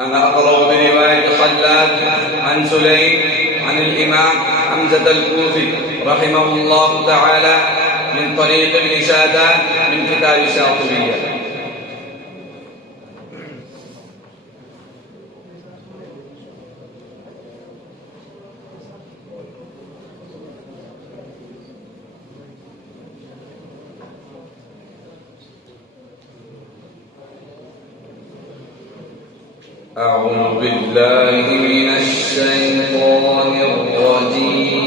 أنا أقرأ برواية خلاد عن سليم عن الإمام حمزة الكوفي رحمه الله تعالى من طريق ابن شادان من كتاب الشاطبية. أعوذ بالله من الشيطان الرجيم.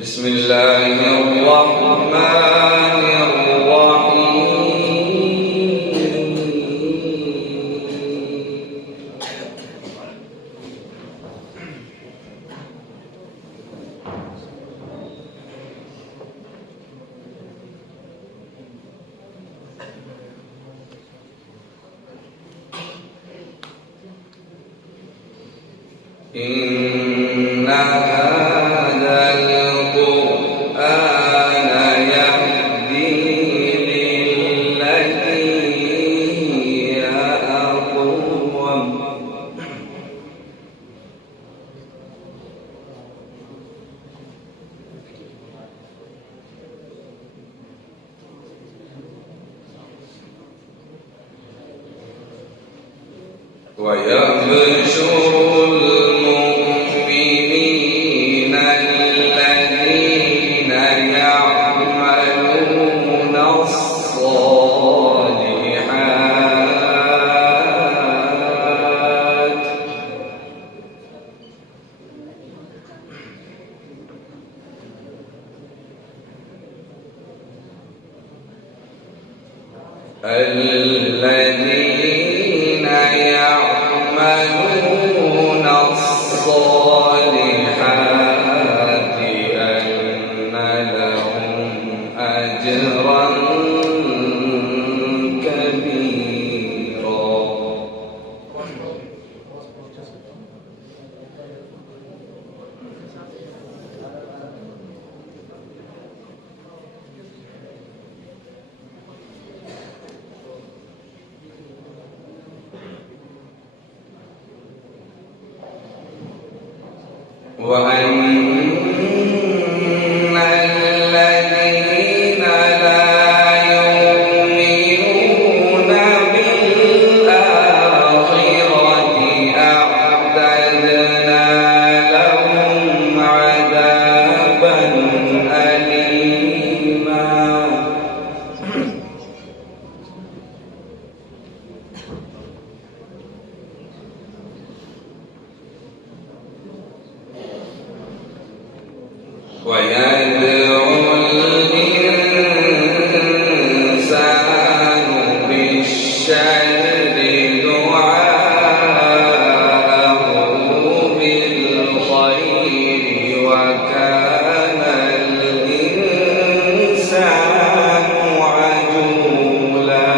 بسم الله الرحمن الرحيم. إن هذا القرآن يهدي للتي هي أقوم. ويبشر المؤمنين الذين يعملون الصالحات الذين يعملون الصالحات أن لهم أجرا كبيرا. وأن الذين لا يؤمنون بالآخرة أعتدنا لهم عذابا أليما. ويدعو الإنسان بالشر دعاءه بالخير وكان الإنسان عجولا.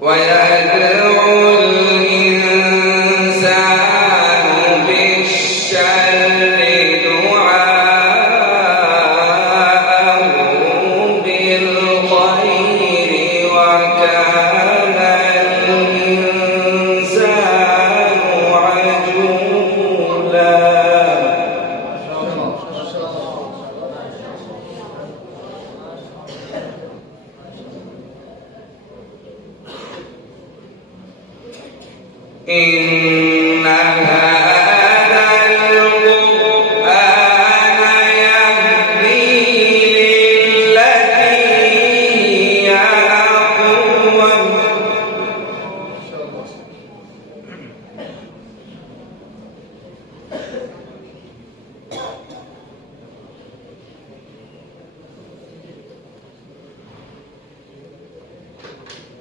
ويدعو الإنسان بالشر دعاءه بالخير وكان الإنسان عجولا. إن هذا القرآن يهدي للتي هي أقوم.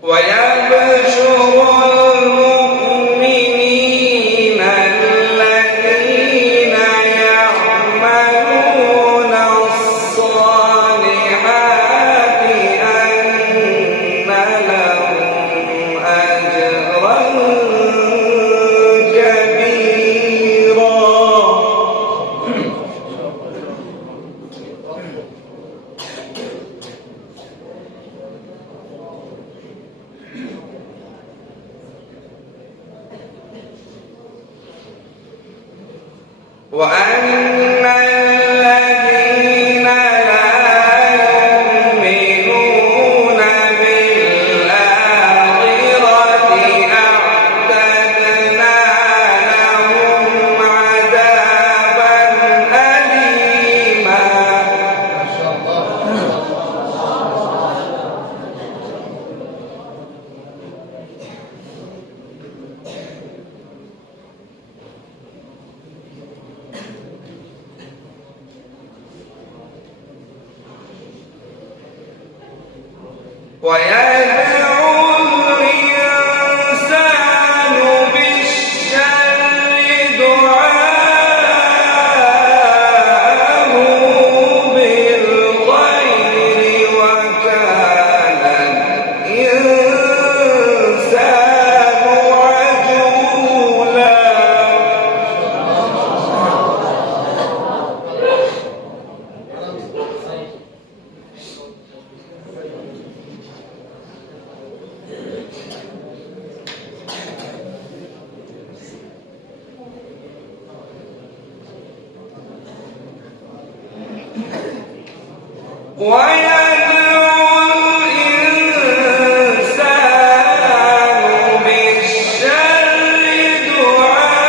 ويبشر المؤمنين الذين يعملون الصالحات وأن الذين لا يؤمنون بالآخرة أعتدنا لهم عذابا أليما. ويدعو الإنسان بالشر دعاءه بالخير وكان الإنسان عجولا. ويدعو الإنسان بالشر دعاءه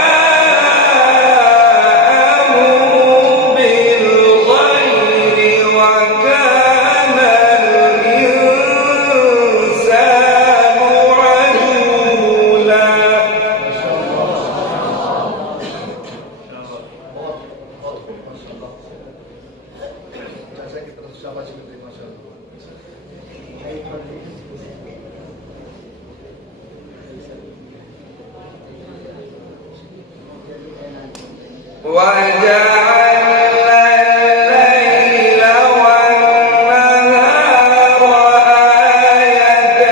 بالخير وكان الإنسان عجولا. وجعلنا الليل والنهار آيتين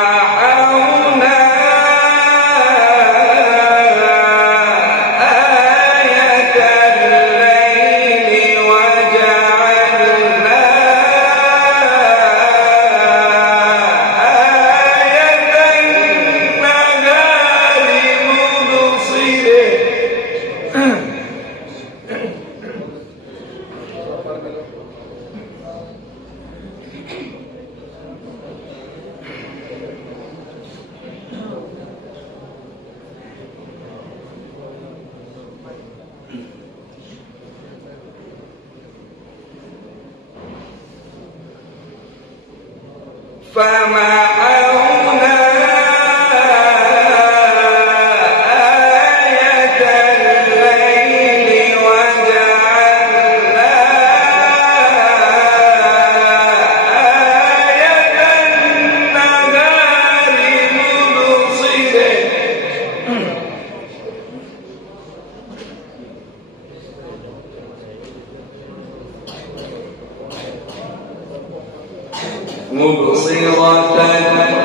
فمحونا آية الليل وجعلنا آية النهار مبصرة. فمحونا آية الليل وجعلنا آية النهار مبصرة. مبصرة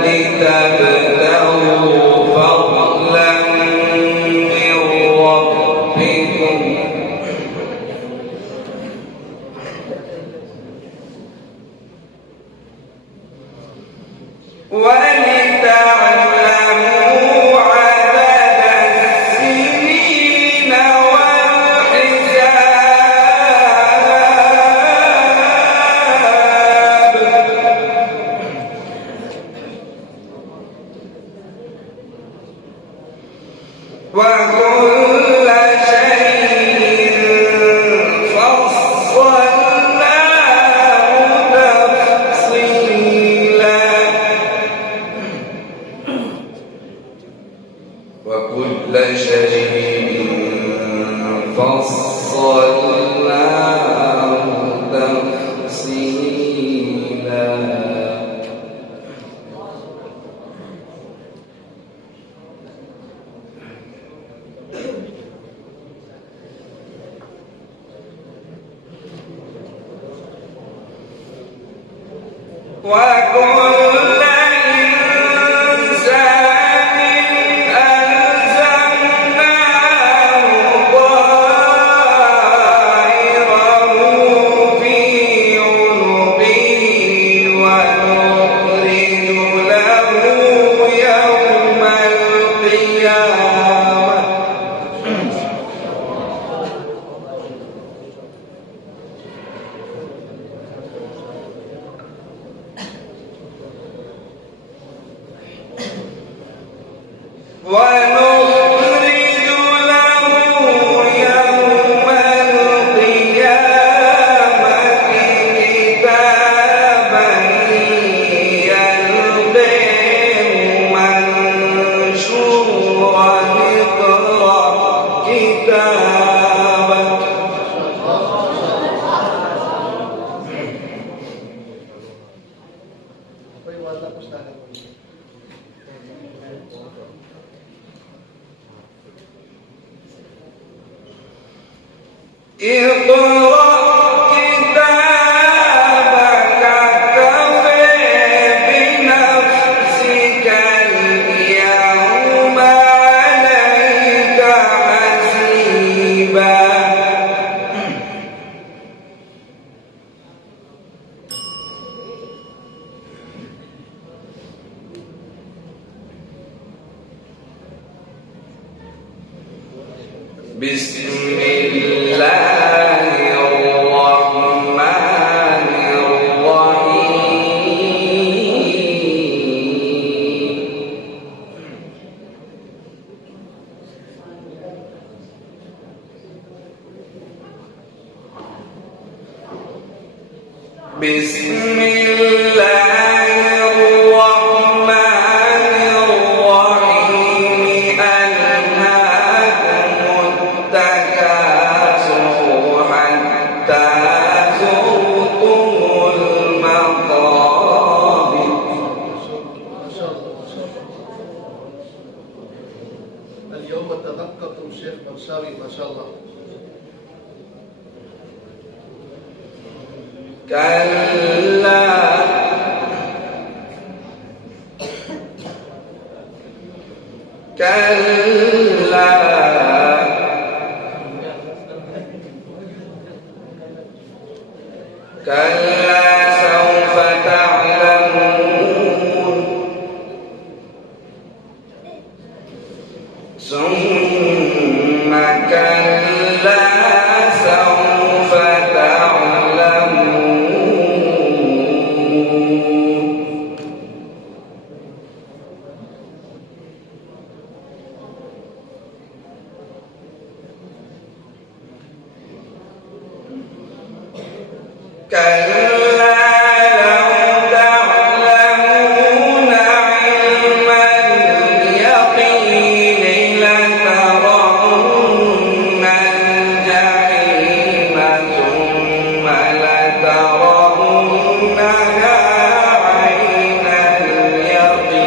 لتبتغوا فضلا من ربكم ولتعلموا عدد السنين والحساب. وكل شيء فصلناه تفصيلا. وكل شيء فصلناه تفصيلا. وكل إنسان اقرأ كتابك كفى بنفسك اليوم عليك حسيبا. بسم الله الرحمن الرحيم. بسم الله الرحمن الرحيم. ألهاكم التكاثر حتى زرتم المقابر. اليوم تلقتم شيخ مرشاوي ما شاء الله. كلا كلا كلا سوف تعلمون ثم كلا سوف تعلمون. كلا لو تعلمون علم اليقين لترون الجحيم ثم لترونها عين اليقين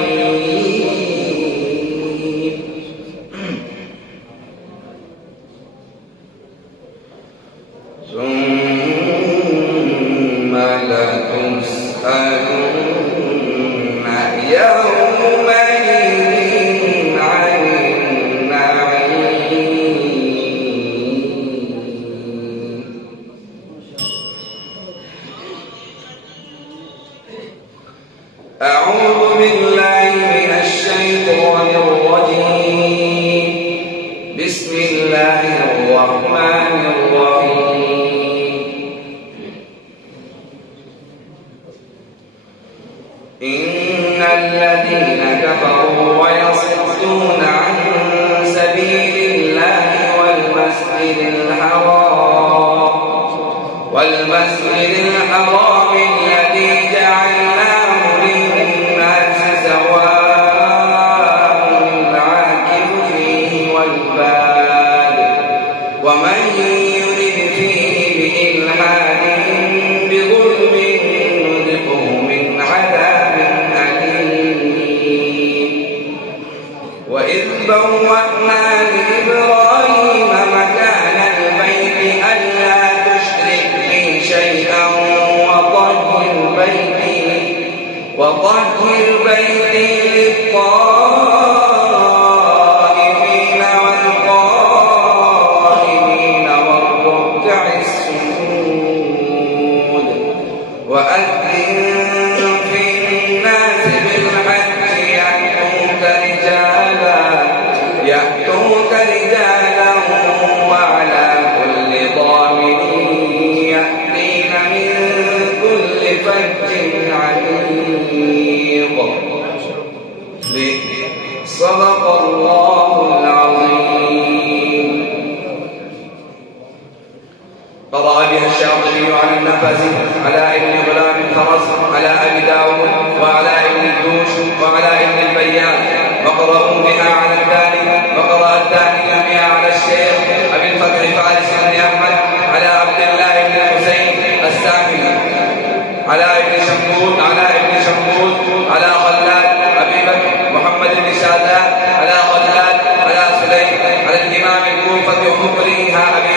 ثم لتسألن يومئذ عن النعيم. أعوذ بالله من الشيطان الرجيم. بسم الله الرحمن الرحيم. إن الذين كفروا ويصدون عن سبيل الله والمسجد الحرام الذي جعلناه للناس سواء العاكف فيه والباد ومن يرد فيه بإلحاد بظلم نذقه من عذاب أليم. وإذ بوأنا لإبراهيم مكان البيت ألا تشرك بي شيئا وطهر بيتي للطائفين والقائمين والركع السجود. وأذن في الناس بالحج يأتوك رجالا وعلى كل ضامر يأتين من كل فج عميق. صدق الله العظيم. قضى بها الشاطبي عن النفس على ابن غلام الفرس على أبي داود وعلى ابن الدوش وعلى ابن البيان وقرأوا بها على الثاني وقرأ الثاني بها على الشيخ أبي الفتح فارس بن أحمد على عبد الله بن الحسين السامي على ابن شمبول على خلاد أبي بكر محمد بن شادان على خلاد على سليم على الإمام الكوفة ومقرئها أبي